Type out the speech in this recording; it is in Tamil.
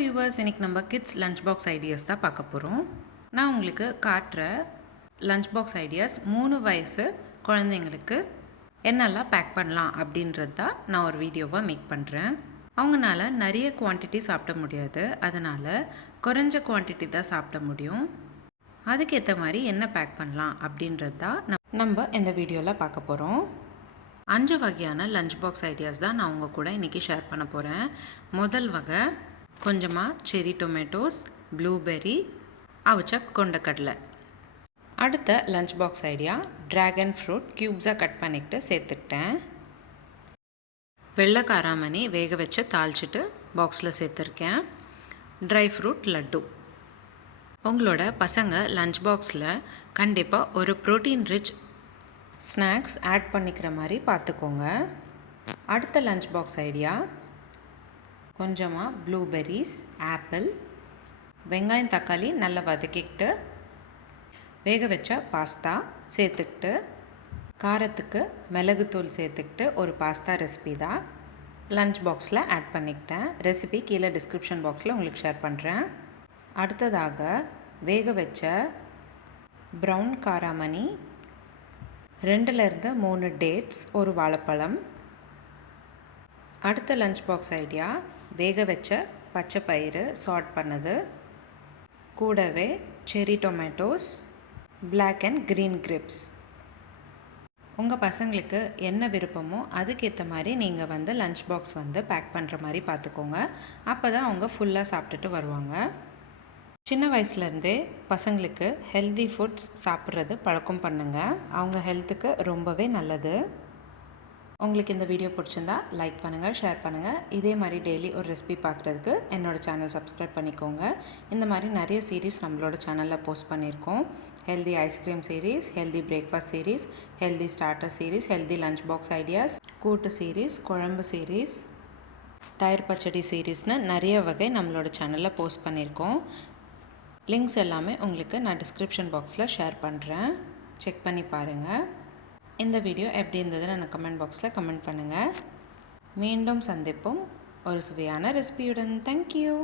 வியூவர்ஸ், இன்றைக்கி நம்ம கிட்ஸ் லஞ்ச் பாக்ஸ் ஐடியாஸ் தான் பார்க்க போகிறோம். நான் உங்களுக்கு காட்டுற லஞ்ச் பாக்ஸ் ஐடியாஸ் 3 வயசு குழந்தைங்களுக்கு என்னெல்லாம் பேக் பண்ணலாம் அப்படின்றது தான் நான் ஒரு வீடியோவாக மேக் பண்ணுறேன். அவங்களால நிறைய குவான்டிட்டி சாப்பிட முடியாது, அதனால் குறைஞ்ச குவான்டிட்டி தான் சாப்பிட முடியும். அதுக்கேற்ற மாதிரி என்ன பேக் பண்ணலாம் அப்படின்றது தான் நம்ம இந்த வீடியோவில் பார்க்க போகிறோம். 5 வகையான லஞ்ச் பாக்ஸ் ஐடியாஸ் தான் நான் உங்கள் கூட இன்றைக்கி ஷேர் பண்ண போகிறேன். முதல் வகை கொஞ்சமாக செரி டொமேட்டோஸ், ப்ளூபெர்ரி, அவிச்ச கொண்டக்கடலை. அடுத்த lunch box idea dragon fruit க்யூப்ஸாக கட் பண்ணிக்கிட்டு சேர்த்துக்கிட்டேன். வெள்ளை காராமணி வேக வச்சு தாளிச்சிட்டு பாக்ஸில் சேர்த்துருக்கேன். Dry fruit laddu. உங்களோட பசங்க லஞ்ச் பாக்ஸில் கண்டிப்பாக ஒரு ப்ரோட்டீன் ரிச் ஸ்நாக்ஸ் ஆட் பண்ணிக்கிற மாதிரி பார்த்துக்கோங்க. அடுத்த லஞ்ச் பாக்ஸ் ஐடியா கொஞ்சமாக ப்ளூபெர்ரிஸ், ஆப்பிள், வெங்காயம் தக்காளி நல்லா வதக்கிக்கிட்டு வேக வச்ச பாஸ்தா சேர்த்துக்கிட்டு காரத்துக்கு மிளகுத்தூள் சேர்த்துக்கிட்டு ஒரு பாஸ்தா ரெசிபி தான் லஞ்ச் பாக்ஸில் ஆட் பண்ணிக்கிட்டேன். ரெசிபி கீழே டிஸ்கிரிப்ஷன் பாக்ஸில் உங்களுக்கு ஷேர் பண்ணுறேன். அடுத்ததாக வேக வச்ச ப்ரௌன் காராமணி, 2 3 டேட்ஸ், ஒரு வாழைப்பழம். அடுத்த லஞ்ச் பாக்ஸ் ஐடியா வேக வச்ச பச்சை பயிறு சாட் பண்ணது, கூடவே cherry tomatoes, black and green grapes. உங்கள் பசங்களுக்கு என்ன விருப்பமோ அதுக்கேற்ற மாதிரி நீங்கள் லஞ்ச் பாக்ஸ் பேக் பண்ணுற மாதிரி பார்த்துக்கோங்க. அப்போ தான் அவங்க ஃபுல்லாக சாப்பிட்டுட்டு வருவாங்க. சின்ன வயசுலேருந்தே பசங்களுக்கு ஹெல்தி ஃபுட்ஸ் சாப்பிட்றது பழக்கம் பண்ணுங்கள். அவங்க ஹெல்த்துக்கு ரொம்பவே நல்லது. உங்களுக்கு இந்த வீடியோ பிடிச்சிருந்தா லைக் பண்ணுங்கள், ஷேர் பண்ணுங்கள். இதே மாதிரி டெய்லி ஒரு ரெசிபி பார்க்குறதுக்கு என்னோடய சேனல் சப்ஸ்கிரைப் பண்ணிக்கோங்க. இந்த மாதிரி நிறைய சீரீஸ் நம்மளோட சேனலில் போஸ்ட் பண்ணியிருக்கோம். Healthy ice cream series, healthy breakfast series, healthy starter series, healthy lunch box ideas, கூட்டு சீரீஸ், குழம்பு சீரீஸ், தயிர் பச்சடி சீரீஸ்னு நிறைய வகை நம்மளோட சேனலில் போஸ்ட் பண்ணியிருக்கோம். லிங்க்ஸ் எல்லாமே உங்களுக்கு நான் டிஸ்கிரிப்ஷன் பாக்ஸில் ஷேர் பண்ணுறேன். செக் பண்ணி பாருங்கள். இந்த வீடியோ எப்படி இருந்ததுன்னு எனக்கு கமெண்ட் பாக்ஸில் கமெண்ட் பண்ணுங்கள். மீண்டும் சந்திப்போம் ஒரு சுவையான ரெசிபியுடன். தேங்க்யூ.